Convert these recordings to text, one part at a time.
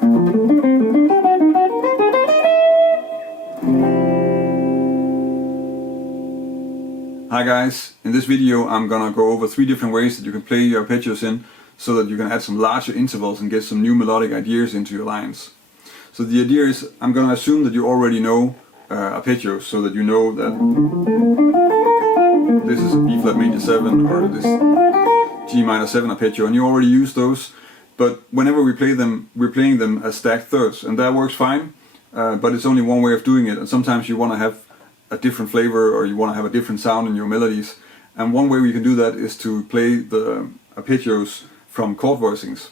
Hi guys, in this video I'm gonna go over 3 different ways that you can play your arpeggios in so that you can add some larger intervals and get some new melodic ideas into your lines. So the idea is, I'm gonna assume that you already know arpeggios, so that you know that this is a B flat major 7 or this G minor 7 arpeggio, and you already use those, but whenever we play them, we're playing them as stacked thirds, and that works fine, but it's only one way of doing it, and sometimes you want to have a different flavor or you want to have a different sound in your melodies, and one way we can do that is to play the arpeggios from chord voicings.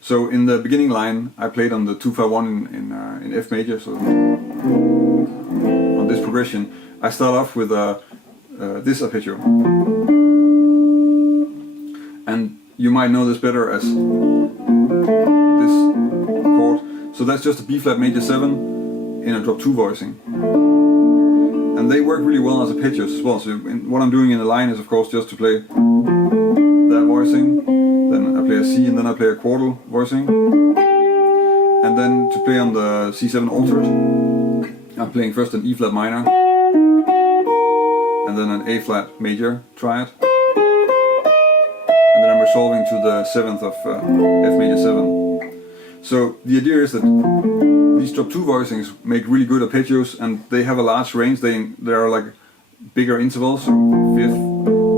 So in the beginning line I played on the 2-5-1 in F major, so on this progression I start off with this arpeggio, and you might know this better as this chord. So that's just a B flat major 7 in a drop 2 voicing. And they work really well as arpeggios as well. So what I'm doing in the line is of course just to play that voicing, then I play a C and then I play a quartal voicing, and then to play on the C7 altered I'm playing first an E flat minor and then an A flat major triad, and then I'm resolving to the 7th of F major 7. So the idea is that these drop 2 voicings make really good arpeggios, and they have a large range. They are like bigger intervals, so 5th,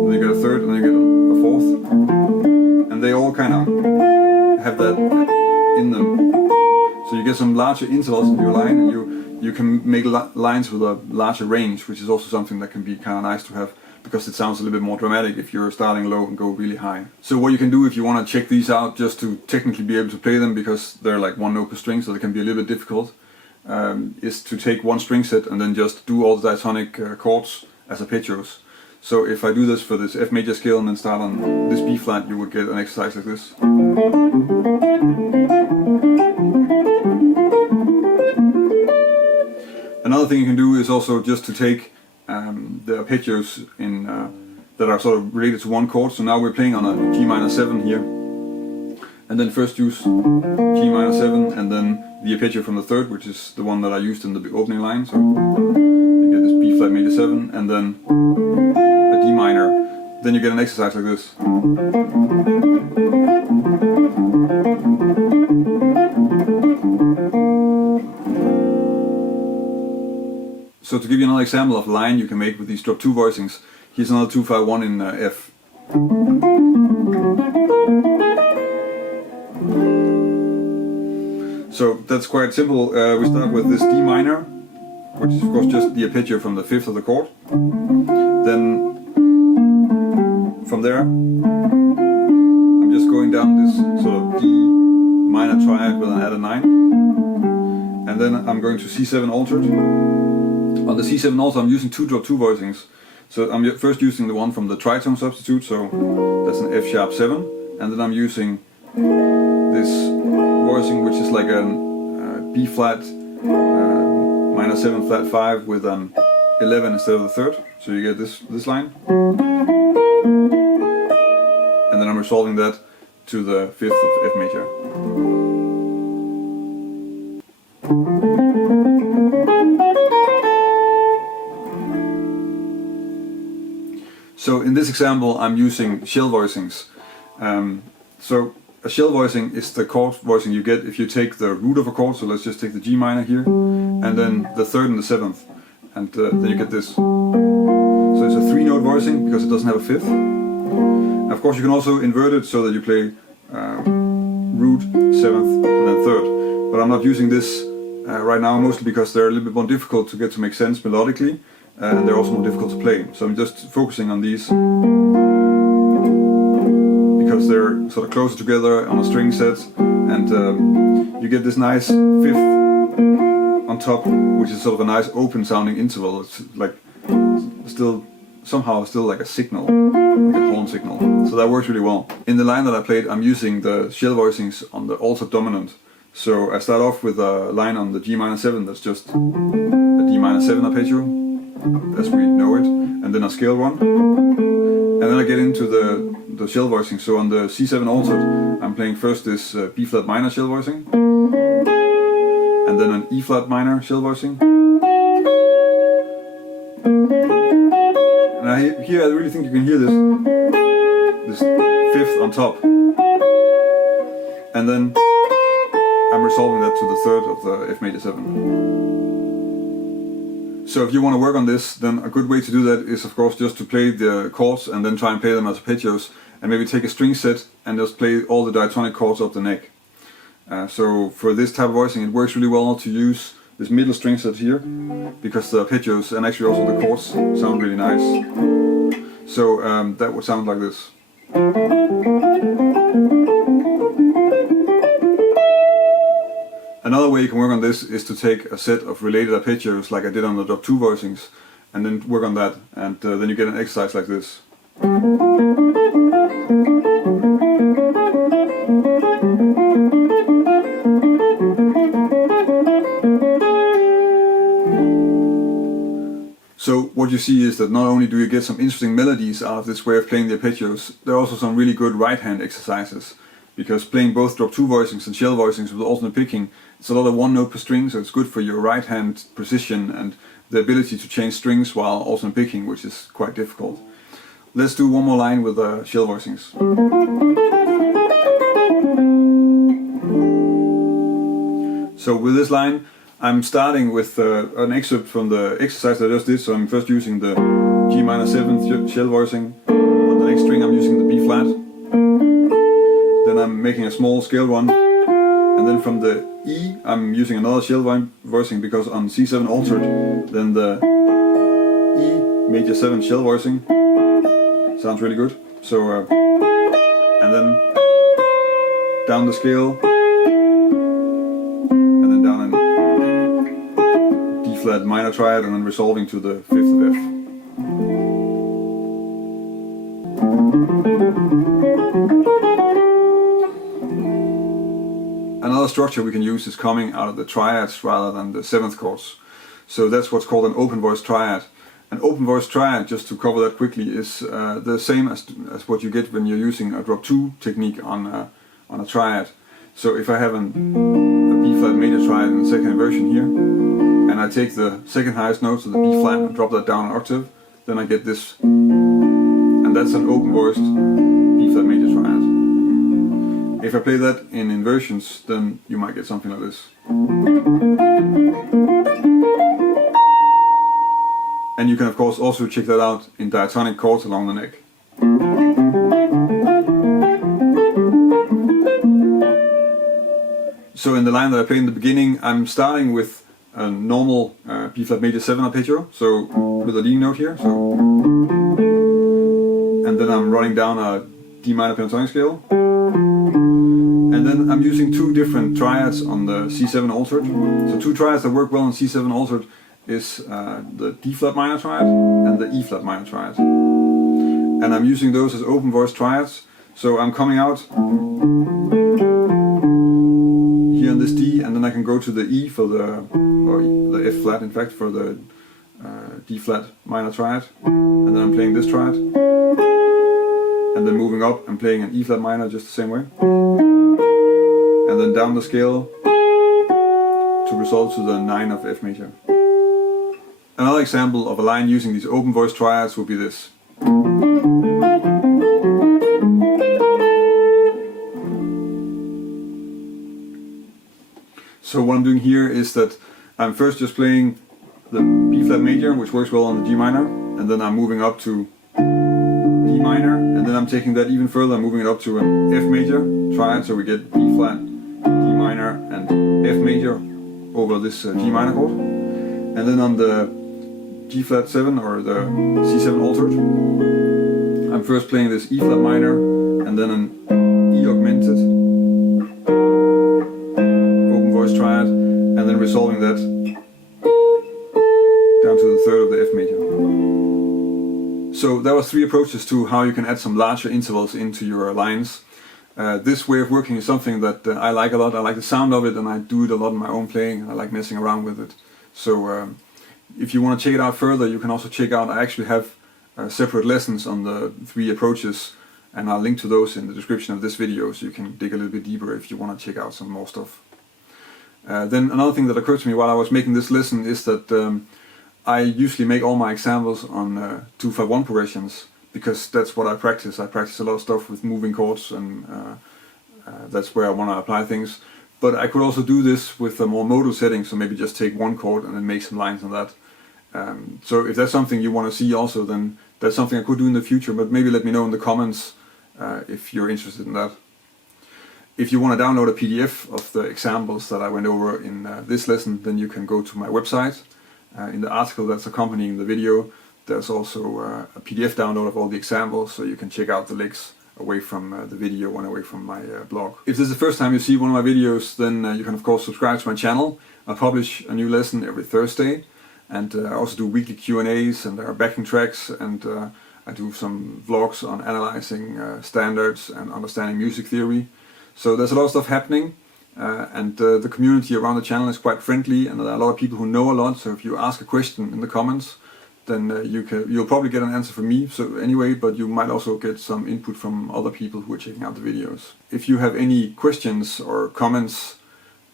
then you get a 3rd, and then you get a 4th, and they all kind of have that in them. So you get some larger intervals in your line, and you can make lines with a larger range, which is also something that can be kind of nice to have, because it sounds a little bit more dramatic if you're starting low and go really high. So what you can do if you want to check these out, just to technically be able to play them, because they're like one note per string, so they can be a little bit difficult, is to take one string set and then just do all the diatonic chords as arpeggios. So if I do this for this F major scale and then start on this B flat, you would get an exercise like this. Another thing you can do is also just to take the arpeggios in that are sort of related to one chord. So now we're playing on a G minor 7 here, and then first use G minor 7 and then the arpeggio from the 3rd, which is the one that I used in the opening line. So you get this B flat major 7 and then a D minor. Then you get an exercise like this. So to give you another example of a line you can make with these drop 2 voicings, here's another 2-5-1 in F. So that's quite simple. We start with this D minor, which is of course just the arpeggio from the 5th of the chord. Then from there I'm just going down this sort of D minor triad with an added 9, and then I'm going to C7 altered. On the C7 also I'm using 2 drop 2 voicings. So I'm first using the one from the tritone substitute, so that's an F sharp 7, and then I'm using this voicing which is like a B flat minor 7 flat 5 with an 11 instead of the 3rd. So you get this line, and then I'm resolving that to the 5th of F major. So in this example I'm using shell voicings. So a shell voicing is the chord voicing you get if you take the root of a chord, so let's just take the G minor here, and then the 3rd and the 7th, and then you get this. So it's a 3-note voicing because it doesn't have a 5th. Of course you can also invert it so that you play root, 7th and then 3rd, but I'm not using this right now, mostly because they're a little bit more difficult to get to make sense melodically. And they're also more difficult to play. So I'm just focusing on these because they're sort of closer together on a string set, and you get this nice 5th on top, which is sort of a nice open sounding interval. It's like still somehow like a signal, like a horn signal. So that works really well. In the line that I played, I'm using the shell voicings on the altered dominant. So I start off with a line on the G minor 7 that's just a D minor 7 arpeggio, as we know it, and then a scale one, and then I get into the shell voicing. So on the C7 altered, I'm playing first this B flat minor shell voicing, and then an E flat minor shell voicing. And here I really think you can hear this fifth on top. And then I'm resolving that to the third of the F major 7. So if you want to work on this, then a good way to do that is of course just to play the chords and then try and play them as arpeggios, and maybe take a string set and just play all the diatonic chords up the neck. So for this type of voicing it works really well to use this middle string set here, because the arpeggios and actually also the chords sound really nice. So that would sound like this. Another way you can work on this is to take a set of related arpeggios like I did on the Drop2 Voicings, and then work on that, and then you get an exercise like this. So what you see is that not only do you get some interesting melodies out of this way of playing the arpeggios, there are also some really good right hand exercises. Because playing both Drop2 Voicings and shell voicings with alternate picking, it's a lot of one note per string, so it's good for your right hand precision and the ability to change strings while alternate picking, which is quite difficult. Let's do one more line with shell voicings. So with this line, I'm starting with an excerpt from the exercise that I just did. So I'm first using the G minor 7th shell voicing. On the next string I'm using the B flat. Then I'm making a small scale one. And then from the E I'm using another shell voicing, because on C7 altered, then the E major 7 shell voicing sounds really good. So and then down the scale, and then down in D flat minor triad, and then resolving to the 5th of F. Another structure we can use is coming out of the triads rather than the 7th chords. So that's what's called an open voice triad. An open voice triad, just to cover that quickly, is the same as what you get when you're using a Drop2 technique on a triad. So if I have a B flat major triad in the second inversion here, and I take the second highest note, so the B flat, and drop that down an octave, then I get this. And that's an open voiced B flat major triad. If I play that in inversions, then you might get something like this. And you can of course also check that out in diatonic chords along the neck. So in the line that I played in the beginning, I'm starting with a normal B flat major 7 arpeggio, so with a leading note here, so, and then I'm running down a D minor pentatonic scale, and then I'm using two different triads on the C7 altered. So two triads that work well on C7 altered is the D flat minor triad and the E flat minor triad, and I'm using those as open voice triads. So I'm coming out here on this D, and then I can go to the E for the F flat, in fact, for the D flat minor triad, and then I'm playing this triad, and then moving up and playing an E flat minor just the same way, and then down the scale to resolve to the 9 of F major. Another example of a line using these open voice triads would be this. So what I'm doing here is that I'm first just playing the B flat major, which works well on the G minor, and then I'm moving up to D minor, and then I'm taking that even further, I'm moving it up to an F major triad, so we get B flat, D minor, and F major over this G minor chord. And then on the G flat 7 or the C7 altered, I'm first playing this E flat minor, and then an E augmented open voice triad, and then resolving that down to the 3rd of the F major. So that was 3 approaches to how you can add some larger intervals into your lines. This way of working is something that I like a lot. I like the sound of it, and I do it a lot in my own playing, and I like messing around with it. So if you want to check it out further, you can also check out, I actually have separate lessons on the 3 approaches, and I'll link to those in the description of this video, so you can dig a little bit deeper if you want to check out some more stuff. Then another thing that occurred to me while I was making this lesson is that I usually make all my examples on 2-5-1 progressions, because that's what I practice. I practice a lot of stuff with moving chords, and that's where I want to apply things. But I could also do this with a more modal setting, so maybe just take one chord and then make some lines on that. So if that's something you want to see also, then that's something I could do in the future, but maybe let me know in the comments if you're interested in that. If you want to download a PDF of the examples that I went over in this lesson, then you can go to my website. In the article that's accompanying the video, there's also a PDF download of all the examples, so you can check out the links away from the video and away from my blog. If this is the first time you see one of my videos, then you can of course subscribe to my channel. I publish a new lesson every Thursday, and I also do weekly Q&As, and there are backing tracks, and I do some vlogs on analyzing standards and understanding music theory. So there's a lot of stuff happening, and the community around the channel is quite friendly, and there are a lot of people who know a lot. So if you ask a question in the comments, then you'll probably get an answer from me. So anyway, but you might also get some input from other people who are checking out the videos. If you have any questions or comments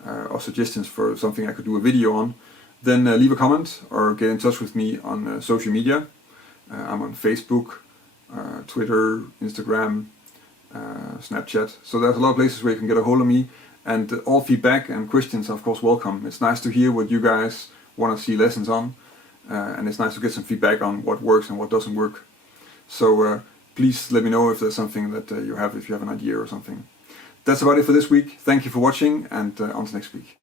or suggestions for something I could do a video on, then leave a comment or get in touch with me on social media. I'm on Facebook, Twitter, Instagram, Snapchat. So there's a lot of places where you can get a hold of me, and all feedback and questions are of course welcome. It's nice to hear what you guys want to see lessons on, and it's nice to get some feedback on what works and what doesn't work. So please let me know if there's something that if you have an idea or something. That's about it for this week. Thank you for watching, and until next week.